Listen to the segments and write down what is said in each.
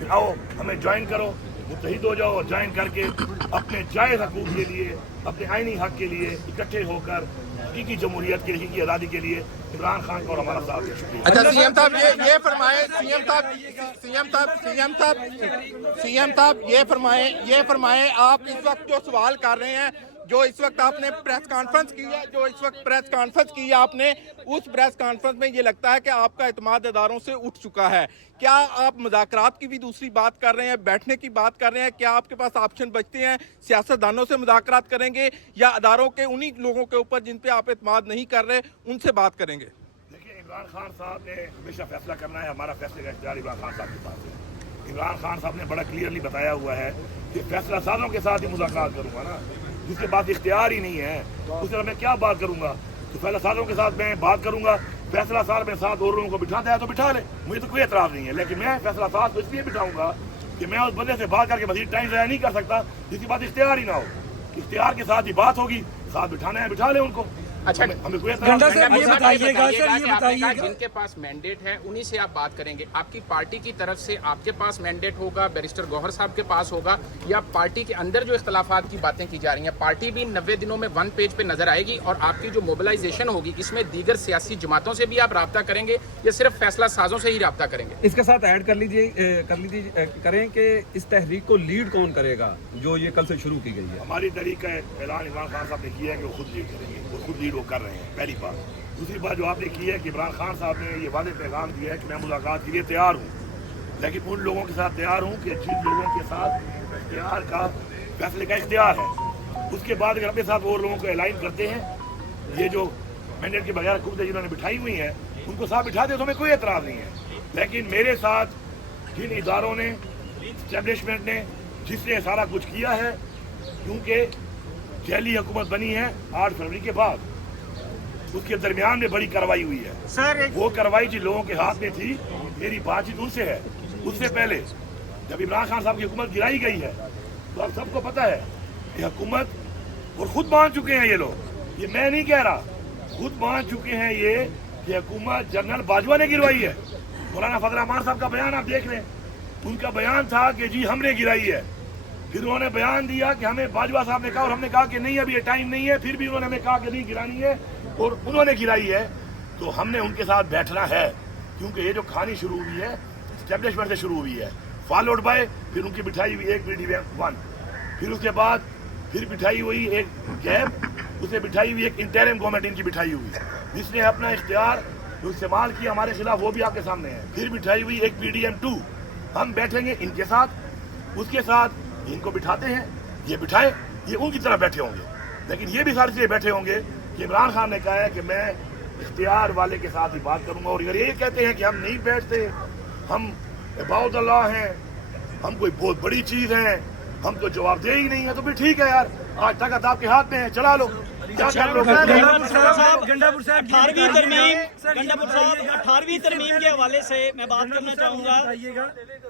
फिर आओ हमें ज्वाइन करो, मुत्तहिद हो जाओ और ज्वाइन करके अपने जायज़ हकूक़ के लिए, अपने आइनी हक़ के लिए इकट्ठे होकर हकीकी जमहूरियत के हकीकी आज़ादी के लिए इमरान खान को और हमारा साथ दें। शुक्रिया। अच्छा सीएम साहब ये फरमाएं, ये फरमाएं आप इस वक्त जो सवाल कर रहे हैं, जो इस वक्त आपने प्रेस कॉन्फ्रेंस की है, आपने उस प्रेस कॉन्फ्रेंस में ये लगता है कि आपका एतमाद इदारों से उठ चुका है। क्या आप मुज़ाकरात की भी दूसरी बात कर रहे हैं, बैठने की बात कर रहे हैं? क्या आपके पास ऑप्शन बचते हैं? सियासतदानों से मुज़ाकरात करेंगे या अदारों के उन्हीं लोगों के ऊपर जिन पे आप एतमाद नहीं कर रहे उनसे बात करेंगे? देखिए, इमरान खान साहब ने हमेशा फैसला करना है, हमारा फैसले का इख्तियार इमरान खान साहब के पास है। इमरान खान साहब ने बड़ा क्लियरली बताया हुआ है कि फैसला साजों के साथ ही मुज़ाकरात करूँगा ना, जिसके पास इख्तियार ही नहीं है उससे मैं क्या बात करूँगा। तो फैसला साजों के साथ मैं बात करूँगा, फैसला साज में साथ और लोगों को बिठाता है तो बिठा ले, मुझे तो कोई एतराज़ नहीं है। लेकिन मैं फैसला साज को इसलिए बिठाऊंगा कि मैं उस बंदे से बात करके मज़ीद टाइम ज़ाया नहीं कर सकता जिसके पास इख्तियार ही ना हो। इख्तियार के साथ ही बात होगी, साथ बिठाना है बिठा ले उनको। अच्छा, हमें कोई जिनके पास मैंडेट है उन्हीं से आप बात करेंगे। आपकी पार्टी की तरफ से आपके पास मैंडेट होगा, बैरिस्टर गौहर साहब के पास होगा, या पार्टी के अंदर जो इख्तलाफात की बातें की जा रही हैं, पार्टी भी 90 दिनों में वन पेज पे नजर आएगी और आपकी जो मोबिलाइजेशन होगी इसमें दीगर सियासी जमातों से भी आप राब्ता करेंगे या सिर्फ फैसला साजों से ही राब्ता करेंगे? इसके साथ ऐड करें कि इस तहरीक को लीड कौन करेगा जो ये कल से शुरू की गई है? हमारी तरीका ऐलान इमरान खान साहब ने किया है कि वो खुद लीड करेंगे, वो खुद लीड वो कर रहे हैं, पहली बात। दूसरी बात जो आपने की है कि इमरान खान साहब ने ये वादे पैगाम दिया है कि मैं मुलाकात के लिए तैयार हूँ, लेकिन उन लोगों के साथ तैयार हूँ कि जिन लोगों के साथ इख्तियार का फैसले का इख्तियार है। उसके बाद अगर अपने साथ वो लोगों को अलाइन करते हैं, ये जो मैंडेट के बगैर हुकूमतें जिन्होंने बिठाई हुई हैं उनको साथ बिठा दे तो हमें कोई एतराज़ नहीं है। लेकिन मेरे साथ जिन इदारों ने, इस्टेब्लिशमेंट ने, जिसने सारा कुछ किया है, क्योंकि जैली हुकूमत बनी है 8 फरवरी के बाद, उसके दरमियान में बड़ी कार्रवाई हुई है सर। वो कार्रवाई जिन लोगों के हाथ में थी, मेरी बातचीत उनसे है। उससे पहले जब इमरान खान साहब की हुकूमत गिराई गई है तो अब सबको पता है कि हुकूमत, और खुद मान चुके हैं ये लोग, ये मैं नहीं कह रहा, खुद मान चुके हैं ये कि हुकूमत जनरल बाजवा ने गिरवाई है। मौलाना फजल रहमान साहब का बयान आप देख लें, उनका बयान था कि जी हमने गिराई है। फिर उन्होंने बयान दिया कि हमें बाजवा साहब ने कहा और हमने कहा कि नहीं अभी ये टाइम नहीं है, फिर भी उन्होंने हमें कहा कि नहीं गिरानी है और उन्होंने गिराई है। तो हमने उनके साथ बैठना है, क्योंकि ये जो कहानी शुरू हुई है एस्टेब्लिशमेंट से शुरू हुई है, फॉलोड बाय फिर उनकी बिठाई हुई एक PDM-1, फिर उसके बाद फिर बिठाई हुई एक गैप, उसे बिठाई हुई एक इंटरिम गवर्नमेंट इनकी बिठाई हुई, जिसने अपना इख्तियार जो इस्तेमाल किया हमारे खिलाफ वो भी आपके सामने है। फिर बिठाई हुई एक PDM-2, हम बैठेंगे इनके साथ, उसके साथ इनको बिठाते हैं, ये बिठाए, ये उनकी तरह बैठे होंगे। लेकिन ये भी सारे से बैठे होंगे कि इमरान खान ने कहा है कि मैं इख्तियार वाले के साथ ही बात करूंगा, और अगर ये कहते हैं कि हम नहीं बैठते, हम अबाउट द लॉ हैं, हम कोई बहुत बड़ी चीज है, हम तो जवाबदेह ही नहीं है, तो फिर ठीक है यार, आज ताकत आपके हाथ में है, चला लो, क्या कर लो। गंडापुर साहब 18वीं तरमीम के हवाले से मैं बात करना चाहूँगा।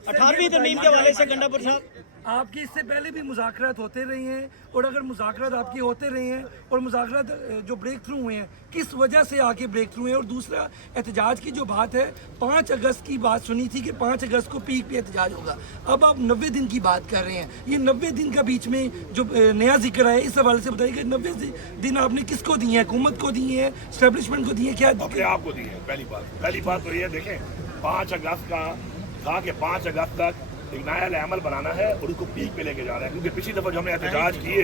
18वीं तरमीम के हवाले से गंडापुर साहब, आपकी इससे पहले भी मुज़ाकरात होते रहे हैं, और अगर मुज़ाकरात आपकी होते रहे हैं और मुज़ाकरात जो ब्रेक थ्रू हुए हैं किस वजह से आके ब्रेक थ्रू हैं? और दूसरा एहतजाज की जो बात है, 5 अगस्त की बात सुनी थी कि 5 अगस्त को पीक पे एहतजाज होगा, अब आप 90 दिन की बात कर रहे हैं। ये 90 दिन का बीच में जो नया जिक्र है, इस हवाले से बताइए कि 90 दिन आपने किसको दिए हैं? हुकूमत को दिए हैं, एस्टेब्लिशमेंट को दिए हैं, क्या अपने आप को दिए हैं? पहली बात तो ये देखें, 5 अगस्त का था कि 5 अगस्त तक एक नया अमल बनाना है और उसको पीक पे लेके जा रहा है। क्योंकि पिछली दफा जो हमने एहतजाज किए,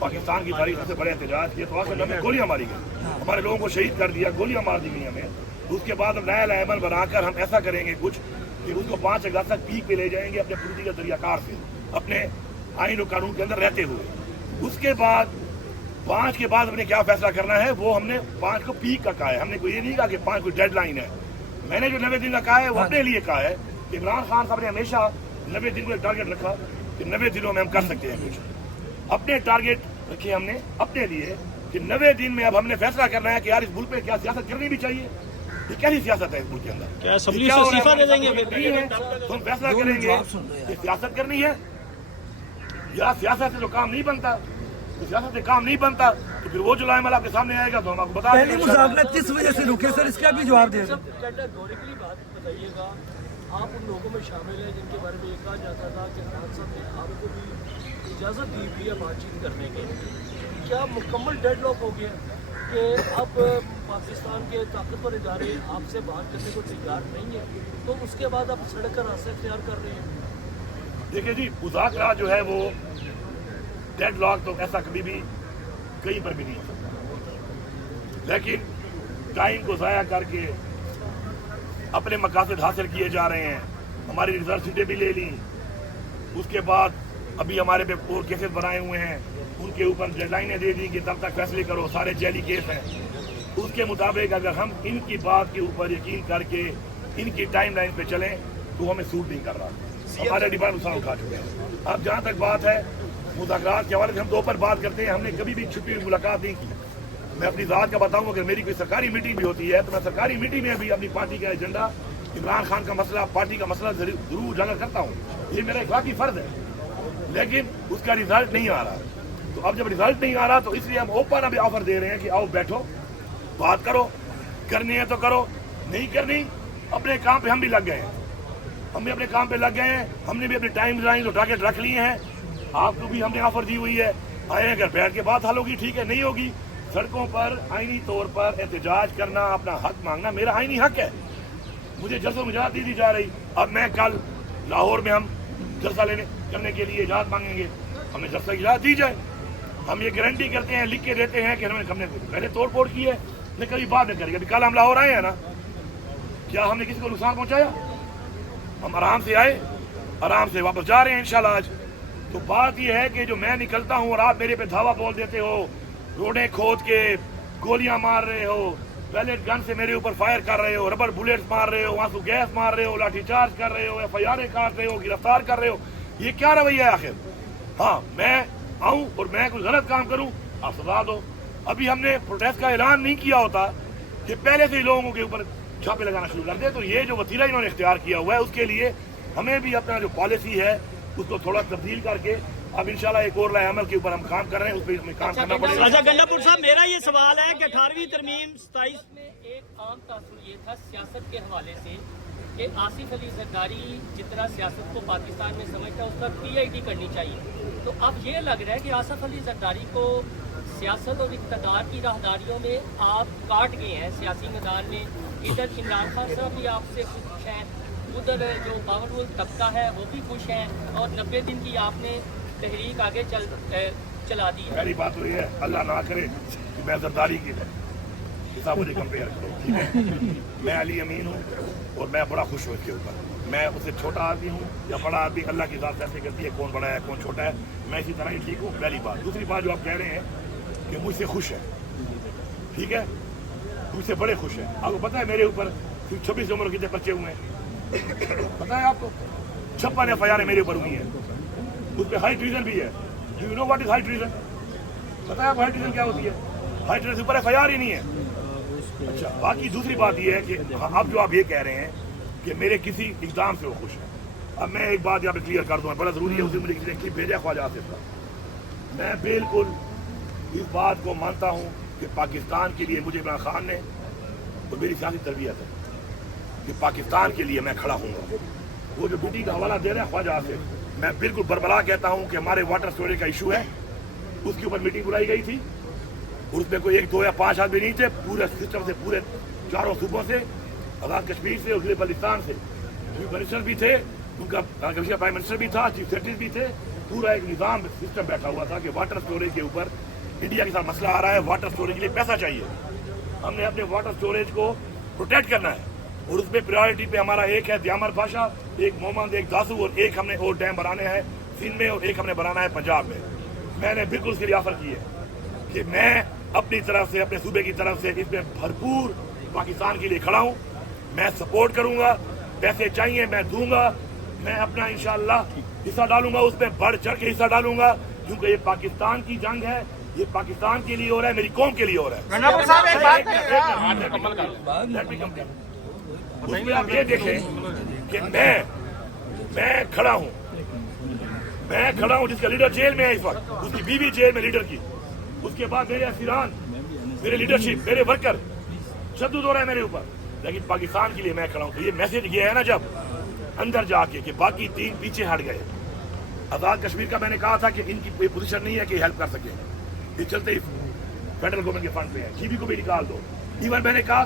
पाकिस्तान की तारीख सबसे बड़े एहतजाज किए, तो आखिर हमें गोलियां मारी गई, हमारे लोगों को शहीद कर दिया, गोलियां मार दी गई हमें। उसके बाद हम नया अमल बनाकर हम ऐसा करेंगे कुछ कि उसको 5 अगस्त तक पीक पे ले जाएंगे, अपने पॉलिटिकल तरीकाकार से, अपने आइन और कानून के अंदर रहते हुए। उसके बाद 5 के बाद हमने क्या फैसला करना है, वो हमने 5 को पीक का कहा है। हमने कोई ये नहीं कहा कि 5 कोई डेडलाइन है। मैंने जो 90 दिन का कहा है वो अपने लिए कहा है कि इमरान खान साहब ने हमेशा 90 दिन को एक टारगेट रखा कि 90 दिनों में हम कर सकते हैं कुछ। अपने टारगेट रखे हमने अपने लिए कि 90 दिन में अब हमने फैसला करना है कि यार इस मुल्क में क्या सियासत करनी भी चाहिए, ये कैसी सियासत है इस मुल्क के अंदर, क्या असेंबली से इस्तीफा दे देंगे? तो हम फैसला करेंगे कि सियासत करनी है या सियासत से जो काम नहीं बनता, तो सियासत से काम नहीं बनता तो फिर वो जो लाएमल आपके सामने आएगा तो हम आपको बता देंगे। मुज़ाकरात किस वजह से रुके सर, इसका भी जवाब दे दें। आप उन लोगों में शामिल हैं जिनके बारे में ये कहा जाता था कि खान साहब ने आपको भी इजाज़त दी हुई है बातचीत करने के लिए। क्या मुकम्मल डेडलॉक हो गया कि अब पाकिस्तान के ताकतवर इदारे आपसे बात करने को तैयार नहीं है, तो उसके बाद आप सड़क का रास्ता इख्तियार कर रहे हैं? देखिए जी, मुज़ाकरा जो है वो डेडलॉक तो ऐसा कभी भी कहीं पर भी नहीं हो सकता, लेकिन टाइम को ज़ाया करके अपने मकासद हासिल किए जा रहे हैं। हमारी रिजर्व सीटें भी ले ली, उसके बाद अभी हमारे पे और केसेस बनाए हुए हैं, उनके ऊपर डेडलाइनें दे दी कि तब तक फैसले करो, सारे जैली केस हैं। उसके मुताबिक अगर हम इनकी बात के ऊपर यकीन करके इनकी टाइम लाइन पे चलें तो हमें सूट नहीं कर रहा। हमारे डिपार्टमेंट नुकसान उठा चुके हैं। अब जहाँ तक बात है मुज़ाकरात के हवाले से, हम दो पर बात करते हैं, हमने कभी भी छुपी हुई मुलाकात नहीं की। मैं अपनी ज़ात का बताऊँ, अगर मेरी कोई सरकारी मीटिंग भी होती है तो मैं सरकारी मीटिंग में भी अपनी पार्टी का एजेंडा, इमरान खान का मसला, पार्टी का मसला जरूर उजागर करता हूँ। ये मेरा इखलाकी फर्ज है, लेकिन उसका रिजल्ट नहीं आ रहा। तो अब जब रिजल्ट नहीं आ रहा तो इसलिए हम ओपन अभी ऑफर दे रहे हैं कि आओ बैठो, बात करो, करनी है तो करो, नहीं करनी अपने काम पे हम भी लग गए हैं। हम भी अपने काम पे लग गए हैं, हमने भी अपने टाइम लाइन और टारगेट रख लिए हैं। आपको भी हमने ऑफर दी हुई है, आए अगर बैठ के बात हल होगी ठीक है, नहीं होगी सड़कों पर आईनी तौर पर एहतजाज करना, अपना हक मांगना मेरा आईनी हक है। मुझे जल्सों में इजाज़त दी जा रही। अब मैं कल लाहौर में हम जलसा करने के लिए इजाज़त मांगेंगे, हमें जलसा की इजाज़त दी जाए। हम ये गारंटी करते हैं, लिख के देते हैं कि हमने पहले तोड़ फोड़ की है, नहीं कभी बाद में करेंगे। अभी कल हम लाहौर आए हैं ना, क्या हमने किसी को नुकसान पहुंचाया? हम आराम से आए, आराम से वापस जा रहे हैं इंशाल्लाह आज। तो बात यह है कि जो मैं निकलता हूँ और आप मेरे पे धावा बोल देते हो, रोडें खोद के गोलियां मार रहे हो, पैलेट गन से मेरे ऊपर फायर कर रहे हो, रबर बुलेट्स मार रहे हो, आंसू गैस मार रहे हो, लाठीचार्ज कर रहे हो, FIR काट रहे हो, गिरफ्तार कर रहे हो, ये क्या रवैया है आखिर? हाँ, मैं आऊं और मैं कोई गलत काम करूं, आप सजा दो। अभी हमने प्रोटेस्ट का ऐलान नहीं किया होता कि पहले से ही लोगों के ऊपर छापे लगाना शुरू कर दे। तो ये जो वसीला इन्होंने इख्तियार किया हुआ है, उसके लिए हमें भी अपना जो पॉलिसी है उसको थोड़ा तब्दील करके अब इंशाल्लाह एक और लाए अमल के ऊपर हम काम कर रहे हैं, उस पर हमें काम करना पड़ेगा। अच्छा गंडापुर साहब, मेरा ये सवाल है कि 18वीं तरमीम 27 में एक आम तासुर ये था सियासत के हवाले से कि आसिफ अली जरदारी जितना सियासत को पाकिस्तान में समझता है उसका PID करनी चाहिए। तो अब ये लग रहा है कि आसिफ अली जरदारी को सियासत और इक़्तिदार की राहदारियों में आप काट गए हैं सियासी मैदान में। इधर इमरान खान साहब भी आपसे खुश हैं, उधर जो पावरफुल तबका है वो भी खुश हैं, और 90 दिन की आपने तहरीक आगे चला दी है। पहली बात तो ये है, अल्लाह ना करे कि मैं जरदारी की हिसाब मुझे कंपेयर करो, ठीक है? मैं अली अमीन हूँ और मैं बड़ा खुश हूँ इसके ऊपर। मैं उससे छोटा आदमी हूँ या बड़ा आदमी, अल्लाह की ज़ात फैसले करती है कौन बड़ा है कौन छोटा है। मैं इसी तरह ही ठीक हूँ, पहली बात। दूसरी बात जो आप कह रहे हैं कि मुझसे खुश है, ठीक है, मुझसे बड़े खुश है। आपको पता है मेरे ऊपर 26 उम्र कितने पर्चे हुए हैं, पता है आपको? 56 FIR मेरे ऊपर हुई है, उस पर हाई ट्रीजन भी है। Do you know what is high treason? पता है आपको हाई ट्रीजन क्या होती है? हाई ट्रीजन से ऊपर FIR ही नहीं है। अच्छा, बाकी दूसरी बात ये है कि अब जो आप ये कह रहे हैं कि मेरे किसी इक़दाम से वो खुश है। अब मैं एक बात यहाँ पे क्लियर कर दूँ, बड़ा ज़रूरी है, उसे मुझे किसी ने क्लिप भेजा ख्वाजा आसिफ का। मैं बिल्कुल इस बात को मानता हूँ कि पाकिस्तान के लिए मुझे इमरान खान ने, तो मेरी सियासी तरबियत है कि पाकिस्तान के लिए मैं खड़ा हूँगा। वो जो मीटिंग का हवाला दे रहे हैं ख्वाजा आसिफ, मैं बिल्कुल बरबला कहता हूँ कि हमारे वाटर स्टोरेज का इशू है, उसके ऊपर मीटिंग बुलाई गई थी और उसमें कोई 1, 2 या 5 आदमी नहीं थे, पूरे सिस्टम से, पूरे चारों सूबों से, आज़ाद कश्मीर से, उसके बलिस्तान से चीफ मिनिस्टर भी थे, उनका प्राइम मिनिस्टर भी था, चीफ सेक्रेटरी भी थे, पूरा एक निज़ाम सिस्टम बैठा हुआ था कि वाटर स्टोरेज के ऊपर इंडिया के साथ मसला आ रहा है, वाटर स्टोरेज के लिए पैसा चाहिए। हमने अपने वाटर स्टोरेज को प्रोटेक्ट करना है और उसमें प्रायोरिटी पे हमारा एक है दियामर भाषा, एक मोहम्मद, एक दासू और एक हमने और डैम बनाने हैं सिंध में और एक हमने बनाना है पंजाब में। मैंने बिल्कुल उसके लिए ऑफर की है कि मैं अपनी तरफ से, अपने सूबे की तरफ से इसमें भरपूर पाकिस्तान के लिए खड़ा हूँ। मैं सपोर्ट करूँगा, पैसे चाहिए मैं दूंगा, मैं अपना इंशाअल्लाह हिस्सा डालूंगा, उसमें बढ़ चढ़ के हिस्सा डालूंगा, क्योंकि ये पाकिस्तान की जंग है, ये पाकिस्तान के लिए हो रहा है, मेरी कौम के लिए हो रहा है। उसमें आप ये देखें कि मैं खड़ा हूँ, जिसका लीडर जेल में है इस वक्त, उसकी बीवी जेल में लीडर की, उसके बाद मेरे असीरान, मेरे लीडरशिप, मेरे वर्कर शद्दुद हो रहा है मेरे ऊपर, लेकिन पाकिस्तान के लिए मैं खड़ा हूँ। तो ये मैसेज ये है ना, जब अंदर जाके कि बाकी 3 पीछे हट गए। आज़ाद कश्मीर का मैंने कहा था कि इनकी कोई पोजीशन नहीं है कि हेल्प कर सके, ये चलते ही फेडरल गवर्नमेंट के फंड पे है, कीवी को भी निकाल दो, इवन मैंने कहा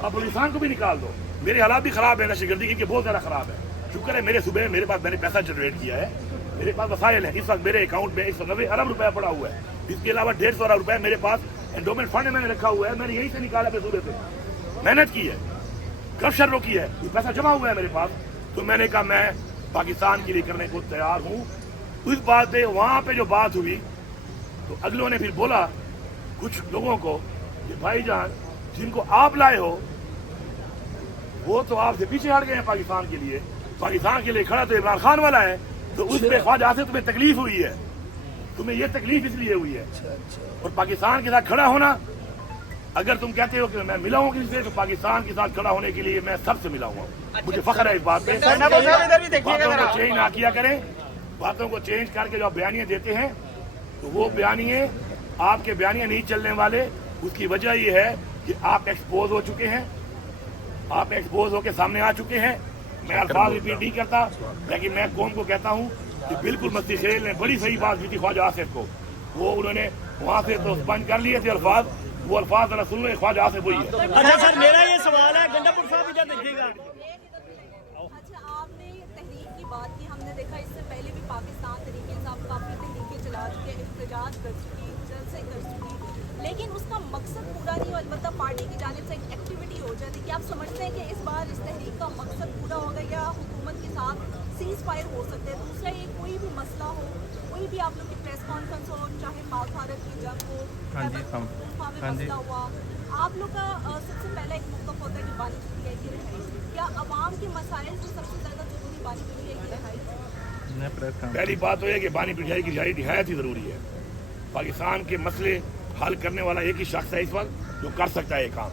आप बलूचिस्तान को भी निकाल दो। मेरे हालात भी खराब है, नशेगर्दी इनके बहुत ज़्यादा खराब है। शुक्र है मेरे सुबह मेरे पास मैंने पैसा जनरेट किया है, मेरे पास वसाइल है। इस वक्त मेरे अकाउंट में 190 अरब रुपया पड़ा हुआ है। इसके अलावा 150 अरब रुपया मेरे पास एंडोमेंट फंड मैंने रखा हुआ है, मैंने यहीं से निकाला अपने सूबे से, मेहनत की है, करप्शन रोकी है, ये पैसा जमा हुआ है मेरे पास। तो मैंने कहा मैं पाकिस्तान के लिए करने को तैयार हूँ। उस बात पे वहाँ पे जो बात हुई तो अगलों ने फिर बोला कुछ लोगों को कि भाईजान जिनको आप लाए हो वो तो आपसे पीछे हट गए हैं पाकिस्तान के लिए, पाकिस्तान के लिए खड़ा तो इमरान खान वाला है, तो उस पे ख्वाजा से तुम्हें तकलीफ हुई है, तुम्हें ये तकलीफ इसलिए हुई है। और पाकिस्तान के साथ खड़ा होना, अगर तुम कहते हो कि मैं मिला हूँ किसी से, तो पाकिस्तान के साथ खड़ा होने के लिए मैं सबसे मिला हुआ हूँ। मुझे फख्र है इस बात पे। बातों को चेंज ना किया करें, बातों को चेंज करके जो आप बयानियां देते हैं तो वो बयानिए आपके बयानियां नहीं चलने वाले। उसकी वजह ये है कि आप एक्सपोज हो चुके हैं, आप एक्सपोज होकर सामने आ चुके हैं। मैं अल्फाज रिपीट नहीं करता, लेकिन मैं कौम को कहता हूँ कि बिल्कुल मस्ती खेल ने बड़ी सही बात की थी ख्वाजा आसिफ को, वो उन्होंने वहाँ से तो बंद कर लिए थे अल्फाज, वो अल्फाज जरा सुन लो, ख्वाजा आसिफ वही है। अच्छा सर, मेरा ये सवाल है, गंडापुर साहब इधर देखिएगा। अच्छा, आपने तहरीक की बात की, हमने देखा इससे पहले भी पाकिस्तान तरीके से आप काफ़ी तहरीकें चला चुके, एहतजाज कर चुकी, जलसे कर चुकी, लेकिन उसका मकसद पूरा नहीं हो। अलबत्ता पार्टी की जानिब से एक एक्टिविटी हो जाती है कि आप समझते हैं कि इस बार इस तहरीक का मकसद पूरा होगा या हुकूमत के साथ सीज फायर हो सकते हैं। दूसरा, ये कोई भी मसला हो, कोई भी आप लोग की प्रेस कॉन्फ्रेंस हो, चाहे पाक भारत की जंग हो, मसला हुआ, आप लोग का सबसे पहला एक मौक़िफ़ होता है कि बानी पीटीआई की रिहाई, या अवाम के मसाइल से सबसे ज़्यादा जरूरी बानी पीटीआई की रिहाई? पहली बात तो है कि बानी पीटीआई की रिहाई निहायत ही ज़रूरी है। पाकिस्तान के मसले हल करने वाला एक ही शख्स है इस वक्त जो कर सकता है ये काम,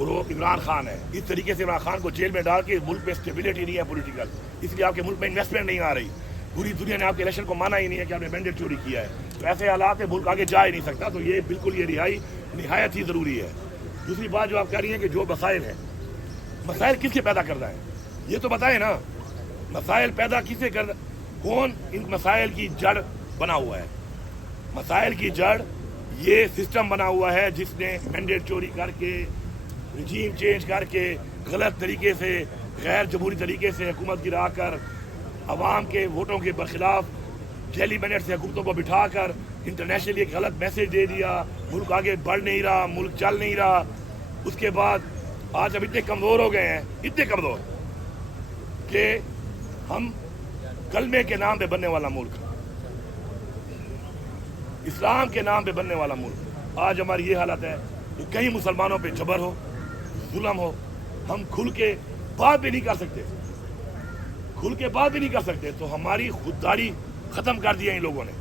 और वो इमरान खान है। इस तरीके से इमरान खान को जेल में डाल के मुल्क में स्टेबिलिटी नहीं है पॉलिटिकल, इसलिए आपके मुल्क में इन्वेस्टमेंट नहीं आ रही। पूरी दुनिया ने आपके इलेक्शन को माना ही नहीं है कि आपने मैंडेट चोरी किया है, तो ऐसे हालात में मुल्क आगे जा ही नहीं सकता। तो ये बिल्कुल ये रिहाई निहायत ही ज़रूरी है। दूसरी बात जो आप कह रही हैं कि जो मसाइल हैं, मसाइल किसके पैदा करना है ये तो बताएं ना। मसाइल पैदा किससे कर, कौन इन मसाइल की जड़ बना हुआ है? मसाइल की जड़ ये सिस्टम बना हुआ है जिसने मैंडेट चोरी करके, रिजीम चेंज करके, गलत तरीके से, गैर जमहूरी तरीके से हुकूमत गिरा कर, अवाम के वोटों के बरखिलाफ जेली मैंडेट से हुकूमतों को बिठा कर इंटरनेशनली एक गलत मैसेज दे दिया। मुल्क आगे बढ़ नहीं रहा, मुल्क चल नहीं रहा। उसके बाद आज अब इतने कमज़ोर हो गए हैं, इतने कमज़ोर कि हम कलमे के नाम पे बनने वाला मुल्क, इस्लाम के नाम पे बनने वाला मुल्क, आज हमारी ये हालत है कि कहीं मुसलमानों पे जबर हो, जुल्म हो, हम खुल के बात भी नहीं कर सकते, खुल के बात भी नहीं कर सकते। तो हमारी खुददारी ख़त्म कर दी है इन लोगों ने,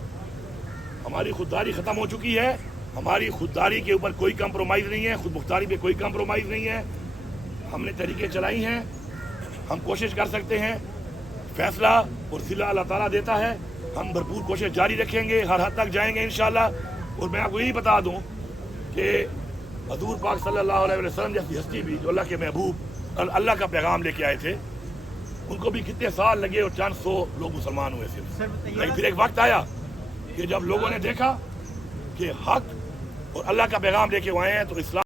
हमारी खुददारी ख़त्म हो चुकी है। हमारी खुददारी के ऊपर कोई कंप्रोमाइज़ नहीं है, खुद मुख्तारी पे कोई कंप्रोमाइज़ नहीं है। हमने तरीके चलाई हैं, हम कोशिश कर सकते हैं, फैसला और सिला अल्लाह ताला देता है। हम भरपूर कोशिश जारी रखेंगे, हर हद तक जाएंगे इंशाअल्लाह। और मैं आपको यही बता दूं कि हजूर पाक सल्लल्लाहु अलैहि वसल्लम जैसी हस्ती भी जो अल्लाह के महबूब और अल्लाह का पैगाम लेके आए थे, उनको भी कितने साल लगे और चंद सौ लोग मुसलमान हुए सिर्फ। लेकिन फिर एक वक्त आया कि जब लोगों ने देखा कि हक और अल्लाह का पैगाम लेके आए हैं तो इस्लाम